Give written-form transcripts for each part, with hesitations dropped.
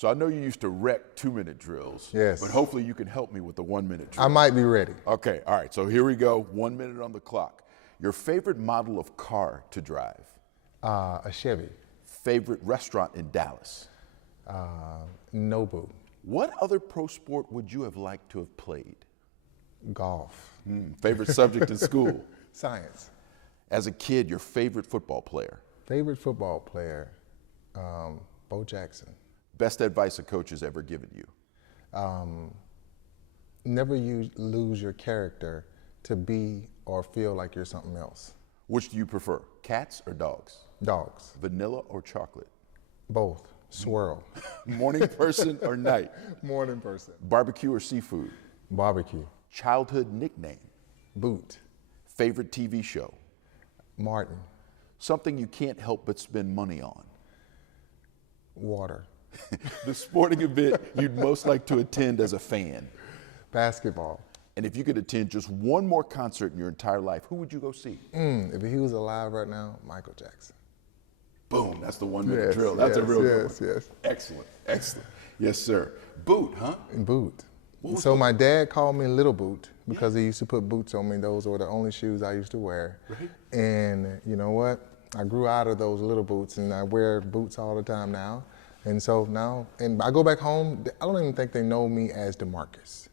So I know you used to wreck 2-minute drills. Yes. But hopefully you can help me with the 1-minute drill. I might be ready. Okay, all right, so here we go. 1 minute on the clock. Your favorite model of car to drive? A Chevy. Favorite restaurant in Dallas? Nobu. What other pro sport would you have liked to have played? Golf. Favorite subject in school? Science. As a kid, your favorite football player? Favorite football player? Bo Jackson. Best advice a coach has ever given you? Never lose your character to be or feel like you're something else. Which do you prefer, cats or dogs? Dogs. Vanilla or chocolate? Both. Swirl. Morning person or night? Morning person. Barbecue or seafood? Barbecue. Childhood nickname? Boot. Favorite TV show? Martin. Something you can't help but spend money on? Water. The sporting event you'd most like to attend as a fan? Basketball. And if you could attend just one more concert in your entire life, who would you go see? If he was alive right now, Michael Jackson. Boom, that's the 1 minute Yes, drill. That's a real good one. Yes. Excellent, excellent. Yes, sir. Boot, huh? Boot. So my dad called me Little Boot because he used to put boots on me. Those were the only shoes I used to wear. Right. And you know what? I grew out of those little boots and I wear boots all the time now. And so now, and I go back home, I don't even think they know me as DeMarcus.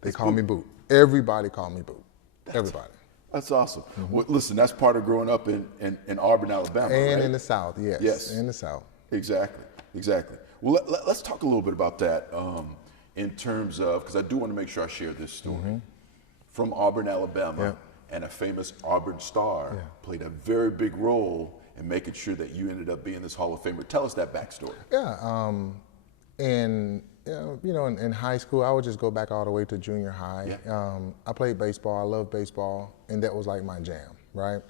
They call me Boot. Everybody call me Boot. Everybody. That's awesome. Well, listen, that's part of growing up in Auburn, Alabama, And right? in the South, yes. Yes. In the South. Exactly, exactly. Well, let's talk a little bit about that in terms of, because I do want to make sure I share this story. From Auburn, Alabama, and a famous Auburn star played a very big role in making sure that you ended up being this Hall of Famer. Tell us that backstory. Yeah, and in high school, I would just go back all the way to junior high. Yeah. I played baseball, I love baseball, and that was like my jam, right?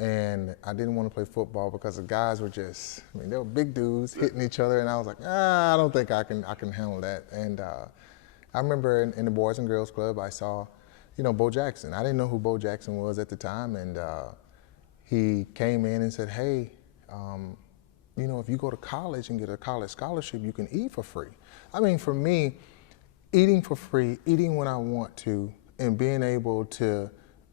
And I didn't want to play football because the guys were just, they were big dudes hitting each other, and I was like, I don't think I can handle that. And I remember in the Boys and Girls Club, I saw, Bo Jackson. I didn't know who Bo Jackson was at the time, and he came in and said, hey, if you go to college and get a college scholarship, you can eat for free. I mean, for me, eating for free, eating when I want to, and being able to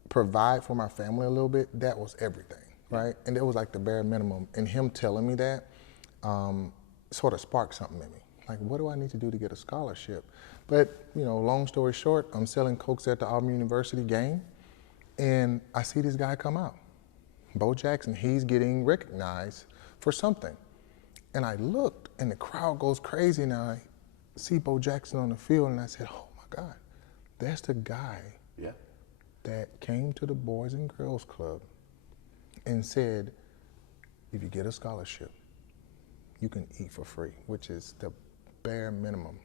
provide for my family a little bit, that was everything, right? And it was like the bare minimum. And him telling me that sort of sparked something in me. Like, what do I need to do to get a scholarship? But, long story short, I'm selling Cokes at the Auburn University game, and I see this guy come out. Bo Jackson, he's getting recognized for something. And I looked, and the crowd goes crazy, and I see Bo Jackson on the field, and I said, oh my God, that's the guy that came to the Boys and Girls Club and said, if you get a scholarship, you can eat for free, which is the bare minimum.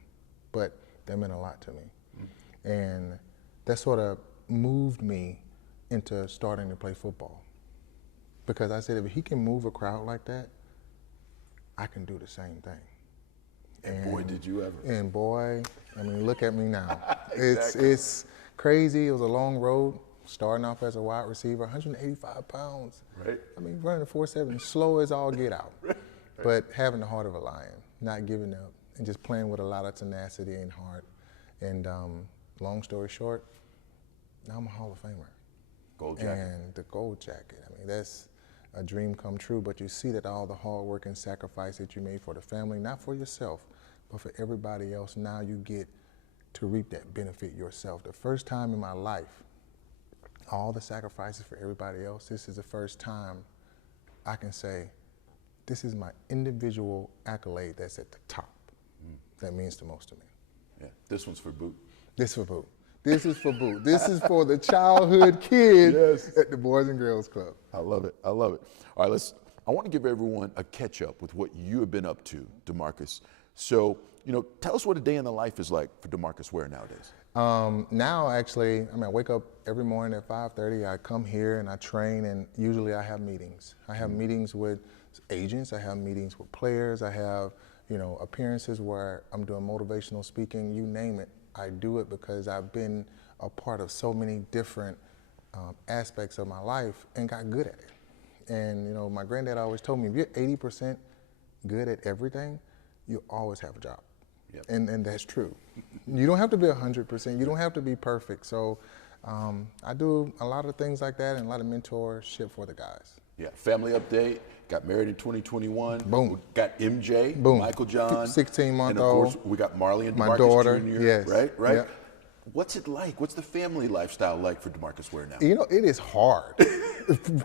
But that meant a lot to me. And that sort of moved me into starting to play football. Because I said, if he can move a crowd like that, I can do the same thing. And boy, did you ever. And boy, look at me now. Exactly. It's crazy. It was a long road, starting off as a wide receiver, 185 pounds. Right. Running a 4.7, slow as all get out. Right. But having the heart of a lion, not giving up, and just playing with a lot of tenacity and heart. And long story short, now I'm a Hall of Famer. Gold jacket. And the gold jacket, that's a dream come true, but you see that all the hard work and sacrifice that you made for the family, not for yourself, but for everybody else, now you get to reap that benefit yourself. The first time in my life, all the sacrifices for everybody else, this is the first time I can say, this is my individual accolade that's at the top. That means the most to me. Yeah, this one's for Boot. This for Boot. This is for Boot. This is for the childhood kid at the Boys and Girls Club. I love it. I love it. All right, I want to give everyone a catch up with what you have been up to, DeMarcus. So, tell us what a day in the life is like for DeMarcus Ware nowadays. Now, actually, I wake up every morning at 5:30. I come here and I train, and usually I have meetings. I have meetings with agents. I have meetings with players. I have, appearances where I'm doing motivational speaking. You name it, I do it because I've been a part of so many different aspects of my life and got good at it. And my granddad always told me, if you're 80% good at everything, you always have a job. Yep. And that's true. You don't have to be 100%. You don't have to be perfect. So I do a lot of things like that and a lot of mentorship for the guys. Yeah, family update. Got married in 2021. Boom. We got MJ, Boom. Michael John, 16-month-old. and of course we got Marley and My DeMarcus daughter, Jr. yes. Right. Yep. What's it like? What's the family lifestyle like for DeMarcus Ware now? You know, it is hard.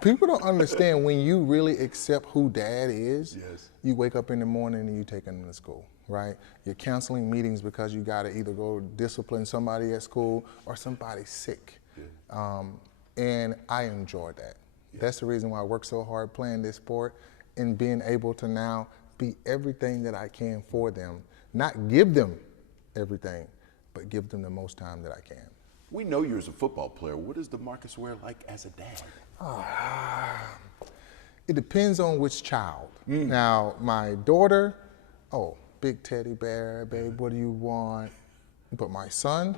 People don't understand when you really accept who dad is. Yes. You wake up in the morning and you take them to school, right? You're canceling meetings because you got to either go discipline somebody at school or somebody's sick. Yeah. And I enjoy that. Yeah. That's the reason why I work so hard playing this sport and being able to now be everything that I can for them. Not give them everything, but give them the most time that I can. We know you as a football player. What is DeMarcus Ware like as a dad? It depends on which child. Now, my daughter, big teddy bear, babe, what do you want? But my son,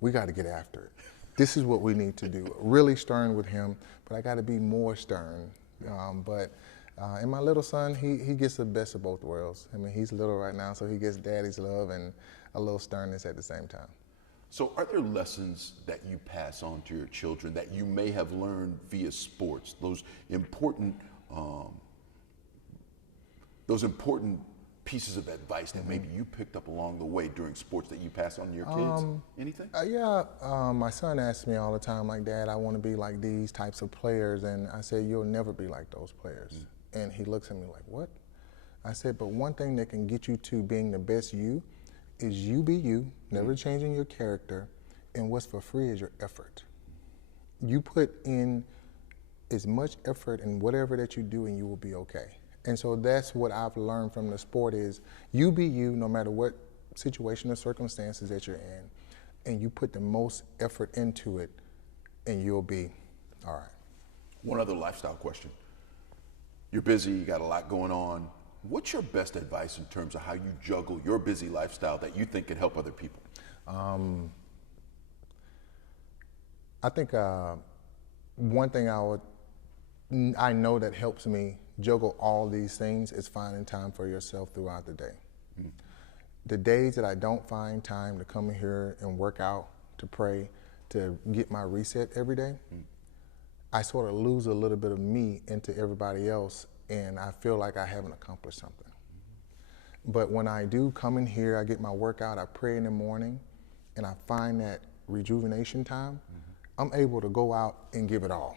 we got to get after it. This is what we need to do. Really stern with him, but I got to be more stern. And my little son, he gets the best of both worlds. I mean, he's little right now, so he gets daddy's love and a little sternness at the same time. So are there lessons that you pass on to your children that you may have learned via sports, those important pieces of advice that maybe you picked up along the way during sports that you pass on to your kids? Anything? My son asks me all the time, like, Dad, I want to be like these types of players. And I said, you'll never be like those players. And he looks at me like, what? I said, but one thing that can get you to being the best you is you be you, never changing your character, and what's for free is your effort. You put in as much effort in whatever that you do and you will be okay. And so that's what I've learned from the sport is you be you no matter what situation or circumstances that you're in, and you put the most effort into it and you'll be all right. One other lifestyle question. You're busy, you got a lot going on. What's your best advice in terms of how you juggle your busy lifestyle that you think can help other people? I think one thing I know that helps me juggle all these things is finding time for yourself throughout the day. The days that I don't find time to come in here and work out, to pray, to get my reset every day, I sort of lose a little bit of me into everybody else, and I feel like I haven't accomplished something. But when I do come in here, I get my workout, I pray in the morning, and I find that rejuvenation time, I'm able to go out and give it all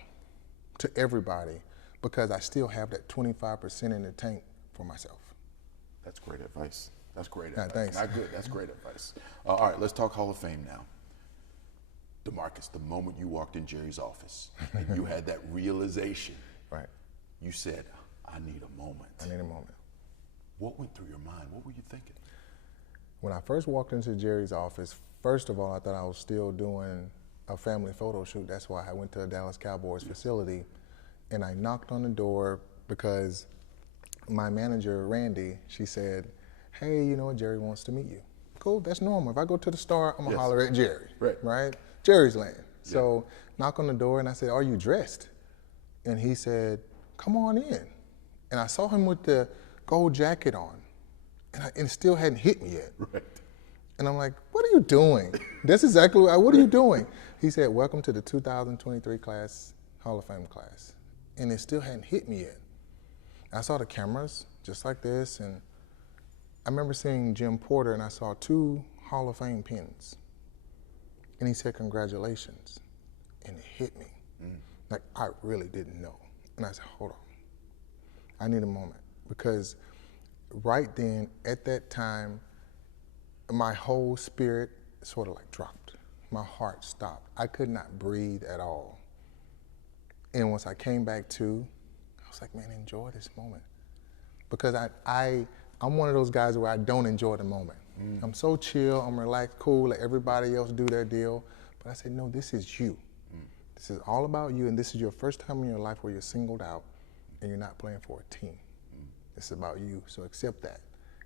to everybody because I still have that 25% in the tank for myself. That's great advice. That's great advice. Thanks. Not good. That's great advice. All right, let's talk Hall of Fame now. DeMarcus, the moment you walked in Jerry's office and you had that realization, right? You said, I need a moment. I need a moment. What went through your mind? What were you thinking? When I first walked into Jerry's office, first of all, I thought I was still doing a family photo shoot. That's why I went to a Dallas Cowboys facility, and I knocked on the door because my manager, Randy, she said, hey, you know what, Jerry wants to meet you. Cool, that's normal. If I go to the Star, I'm gonna holler at Jerry, right? Jerry's land. So knock on the door, and I said, are you dressed? And he said, come on in. And I saw him with the gold jacket on, and it still hadn't hit me yet. Right. And I'm like, what are you doing? That's exactly what are you doing? He said, welcome to the 2023 class, Hall of Fame class. And it still hadn't hit me yet. I saw the cameras just like this, and I remember seeing Jim Porter, and I saw 2 Hall of Fame pins. And he said, congratulations. And it hit me. Like, I really didn't know. And I said, hold on. I need a moment. Because right then, at that time, my whole spirit sort of like dropped. My heart stopped. I could not breathe at all. And once I came back to, I was like, man, enjoy this moment. Because I'm one of those guys where I don't enjoy the moment. I'm so chill, I'm relaxed, cool, let everybody else do their deal. But I said, no, this is you. This is all about you, and this is your first time in your life where you're singled out and you're not playing for a team. It's about you, so accept that.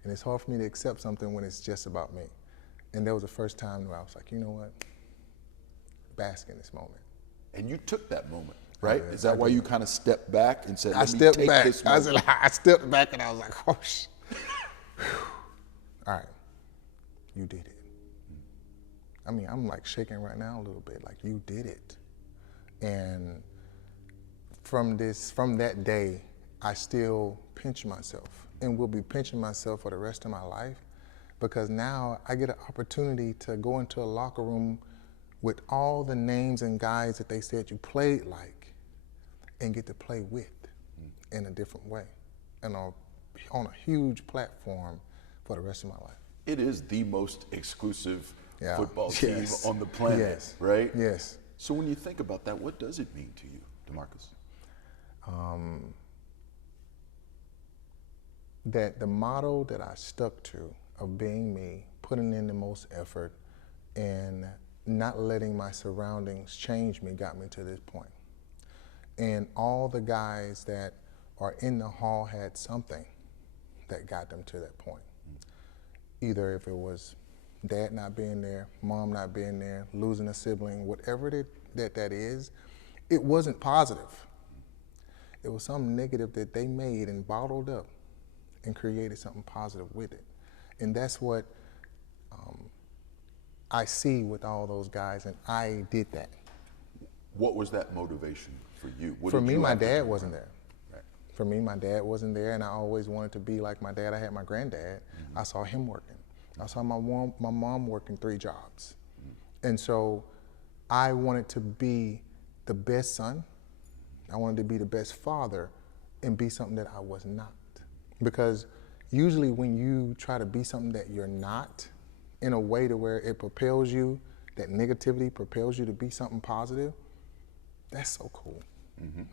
And it's hard for me to accept something when it's just about me. And that was the first time where I was like, you know what? Bask in this moment. And you took that moment, right? Is that why you kind of stepped back and said, I stepped back. This moment? I stepped back and I was like, oh, all right. you did it. I mean, I'm like shaking right now a little bit, like you did it. And from that day, I still pinch myself and will be pinching myself for the rest of my life, because now I get an opportunity to go into a locker room with all the names and guys that they said you played like and get to play with in a different way and on a huge platform for the rest of my life. It is the most exclusive football team Yes. on the planet, Yes. right? Yes. So when you think about that, what does it mean to you, DeMarcus? That the motto that I stuck to of being me, putting in the most effort, and not letting my surroundings change me got me to this point. And all the guys that are in the hall had something that got them to that point. Either if it was dad not being there, mom not being there, losing a sibling, whatever that is, it wasn't positive. It was something negative that they made and bottled up and created something positive with it. And that's what I see with all those guys, and I did that. What was that motivation for you? For me, my dad wasn't there. Right. For me, my dad wasn't there, and I always wanted to be like my dad. I had my granddad. I saw him working. I saw my mom working 3 jobs. And so I wanted to be the best son. I wanted to be the best father and be something that I was not. Because usually when you try to be something that you're not, in a way to where it propels you, that negativity propels you to be something positive, that's so cool.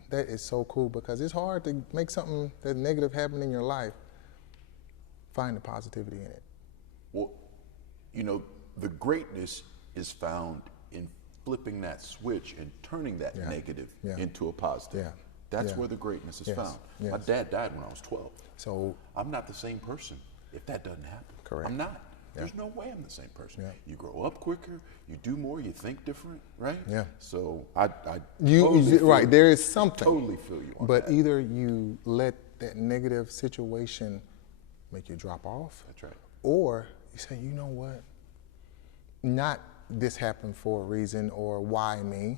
That is so cool, because it's hard to make something that's negative happen in your life, find the positivity in it. Well, you know, the greatness is found in flipping that switch and turning that negative into a positive. That's where the greatness is found. My dad died when I was 12. So I'm not the same person if that doesn't happen. Correct. I'm not. There's no way I'm the same person. You grow up quicker, you do more, you think different, right? Yeah. So I right, there is something. Totally feel you on but that. either you let that negative situation make you drop off. That's right. Or you say, you know what? Not this happened for a reason, or why me?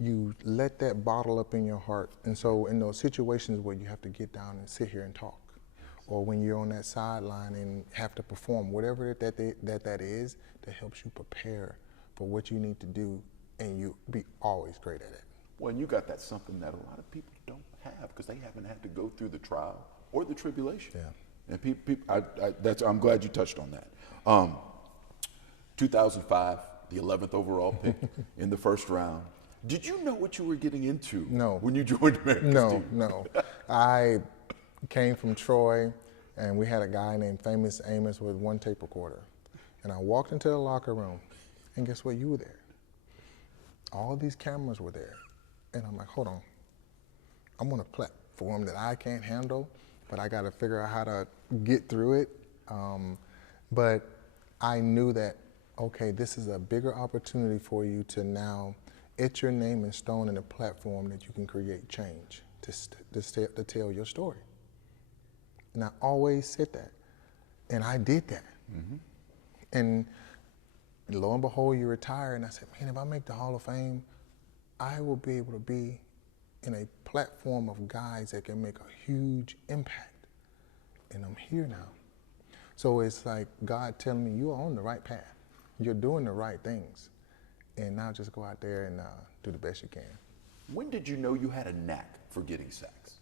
You let that bottle up in your heart. And so in those situations where you have to get down and sit here and talk, or when you're on that sideline and have to perform, whatever that is, that helps you prepare for what you need to do, and you be always great at it. Well, and you got that something that a lot of people don't have, because they haven't had to go through the trial or the tribulation. And I'm glad you touched on that. 2005, the 11th overall pick in the first round. Did you know what you were getting into when you joined America's team? No. I came from Troy, and we had a guy named Famous Amos with one tape recorder. And I walked into the locker room, and guess what? You were there. All these cameras were there. And I'm like, hold on. I'm on a platform that I can't handle, but I got to figure out how to get through it. But I knew that, okay, this is a bigger opportunity for you to now etch your name in stone in a platform that you can create change to tell your story. And I always said that. And I did that. And lo and behold, you retire. And I said, man, if I make the Hall of Fame, I will be able to be in a platform of guys that can make a huge impact. And I'm here now. So it's like God telling me, you are on the right path. You're doing the right things. And now just go out there and do the best you can. When did you know you had a knack for getting sacks?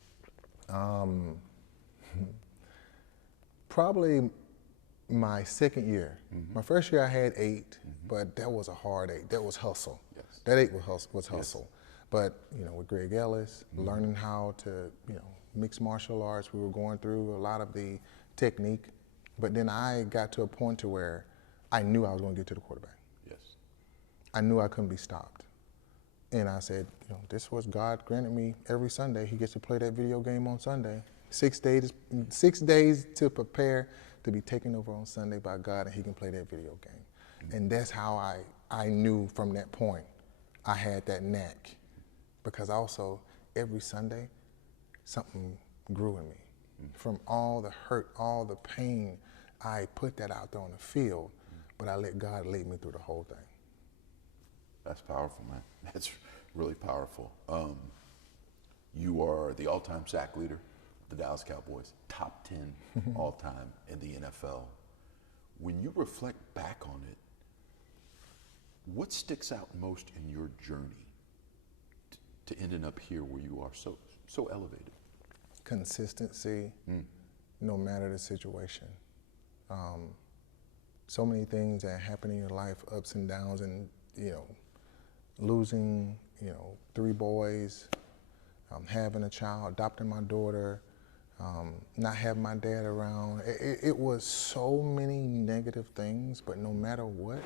Probably my second year. My first year I had 8, but that was a hard 8. That was hustle. That 8 was hustle. But with Greg Ellis, learning how to mixed martial arts, we were going through a lot of the technique. But then I got to a point to where I knew I was going to get to the quarterback. I knew I couldn't be stopped. And I said, this was God granted me every Sunday. He gets to play that video game on Sunday. 6 days to prepare to be taken over on Sunday by God, and he can play that video game. And that's how I knew from that point I had that knack. Because also, every Sunday, something grew in me. From all the hurt, all the pain I put that out there on the field, but I let God lead me through the whole thing. That's powerful, man. That's really powerful. You are the all-time sack leader of the Dallas Cowboys, top 10 all-time in the NFL. When you reflect back on it, what sticks out most in your journey to ending up here where you are so elevated? Consistency, no matter the situation. So many things that happen in your life, ups and downs, and losing 3 boys, having a child, adopting my daughter, not having my dad around. It was so many negative things, but no matter what,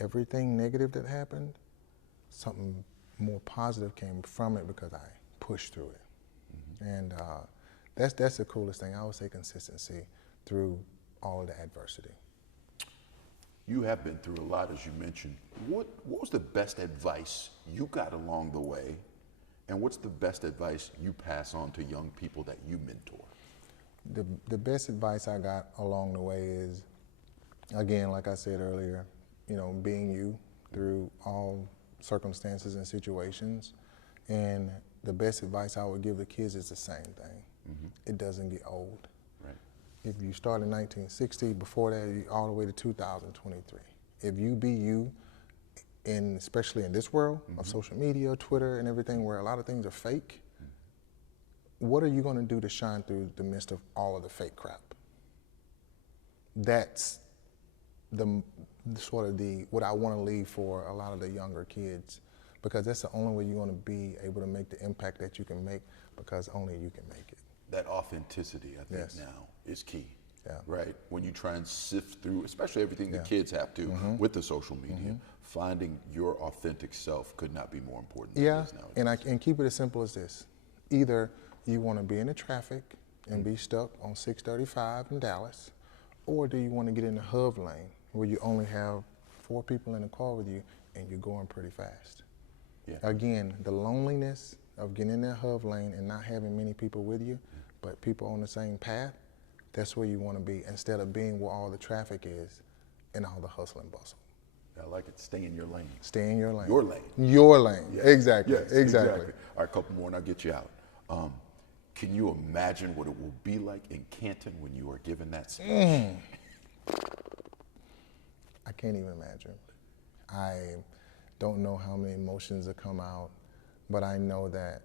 everything negative that happened, something more positive came from it because I pushed through it. And that's the coolest thing. I would say consistency through all of the adversity. You have been through a lot, as you mentioned. What was the best advice you got along the way, and what's the best advice you pass on to young people that you mentor? The best advice I got along the way is, again, like I said earlier, being you through all circumstances and situations. And the best advice I would give the kids is the same thing. It doesn't get old. Right. If you start in 1960, before that, all the way to 2023. If you be you, especially in this world of social media, Twitter, and everything, where a lot of things are fake, what are you going to do to shine through the midst of all of the fake crap? That's what I want to leave for a lot of the younger kids, because that's the only way you're going to be able to make the impact that you can make, because only you can make it. That authenticity, I think, Yes. now is key. Yeah. Right? When you try and sift through, especially everything the kids have to with the social media, finding your authentic self could not be more important than it is nowadays. And keep it as simple as this. Either you want to be in the traffic and be stuck on 635 in Dallas, or do you want to get in the hub lane where you only have 4 people in the car with you and you're going pretty fast? Yeah. Again, the loneliness of getting in that hub lane and not having many people with you, but people on the same path, that's where you want to be, instead of being where all the traffic is and all the hustle and bustle. I like it. Stay in your lane. Stay in your lane. Your lane. Your lane. Yes. Exactly. Yes, exactly. All right, a couple more and I'll get you out. Can you imagine what it will be like in Canton when you are given that speech? I can't even imagine. I don't know how many emotions will come out, but I know that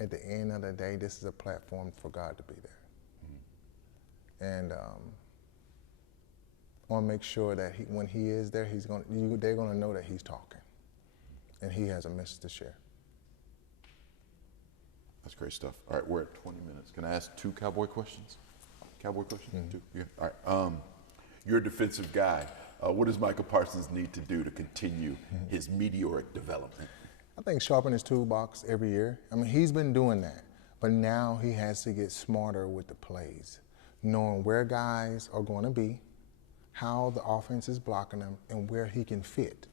at the end of the day, this is a platform for God to be there. And I want to make sure that when he is there, they're going to know that he's talking, and he has a message to share. That's great stuff. All right, we're at 20 minutes. Can I ask 2 Cowboy questions? Cowboy questions? 2? Yeah. All right. You're a defensive guy. What does Micah Parsons need to do to continue his meteoric development? I think sharpen his toolbox every year. I mean, he's been doing that, but now he has to get smarter with the plays, knowing where guys are going to be, how the offense is blocking them, and where he can fit.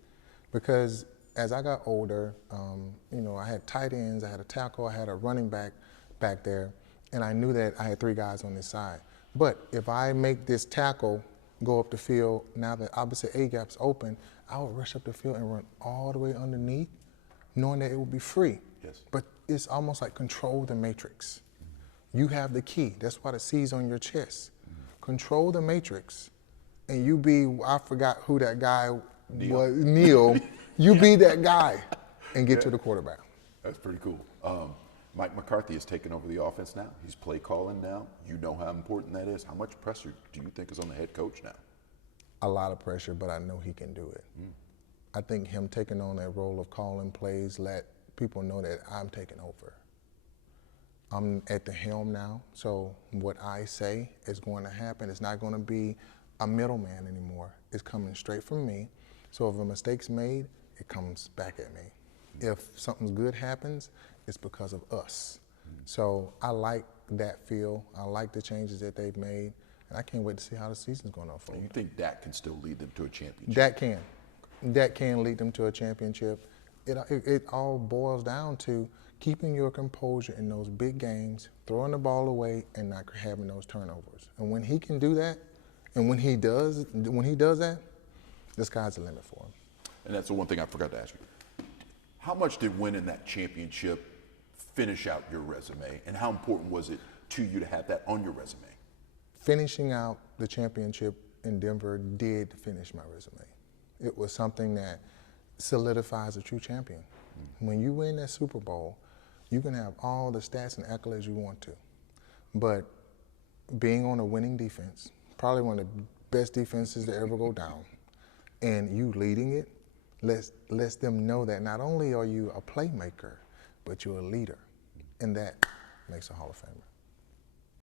Because as I got older, I had tight ends, I had a tackle, I had a running back there, and I knew that I had 3 guys on this side. But if I make this tackle go up the field, now that opposite A-gap's open, I would rush up the field and run all the way underneath, knowing that it would be free. Yes. But it's almost like control the matrix. You have the key. That's why the C's on your chest. Control the matrix, and you be, I forgot who that guy was, Neil. You be that guy and get to the quarterback. That's pretty cool. Mike McCarthy has taken over the offense now. He's play calling now. You know how important that is. How much pressure do you think is on the head coach now? A lot of pressure, but I know he can do it. I think him taking on that role of calling plays let people know that I'm taking over. I'm at the helm now, so what I say is going to happen. It's not going to be a middleman anymore. It's coming straight from me. So if a mistake's made, it comes back at me. If something good happens, it's because of us. So I like that feel. I like the changes that they've made, and I can't wait to see how the season's going to unfold. You think that can still lead them to a championship? That can lead them to a championship. It all boils down to keeping your composure in those big games, throwing the ball away, and not having those turnovers. And when he can do that, And when he does that, the sky's the limit for him. And that's the one thing I forgot to ask you. How much did winning that championship finish out your resume, and how important was it to you to have that on your resume? Finishing out the championship in Denver did finish my resume. It was something that solidifies a true champion. When you win that Super Bowl, you can have all the stats and accolades you want to, but being on a winning defense, probably one of the best defenses to ever go down, and you leading it, lets them know that not only are you a playmaker, but you're a leader, and that makes a Hall of Famer.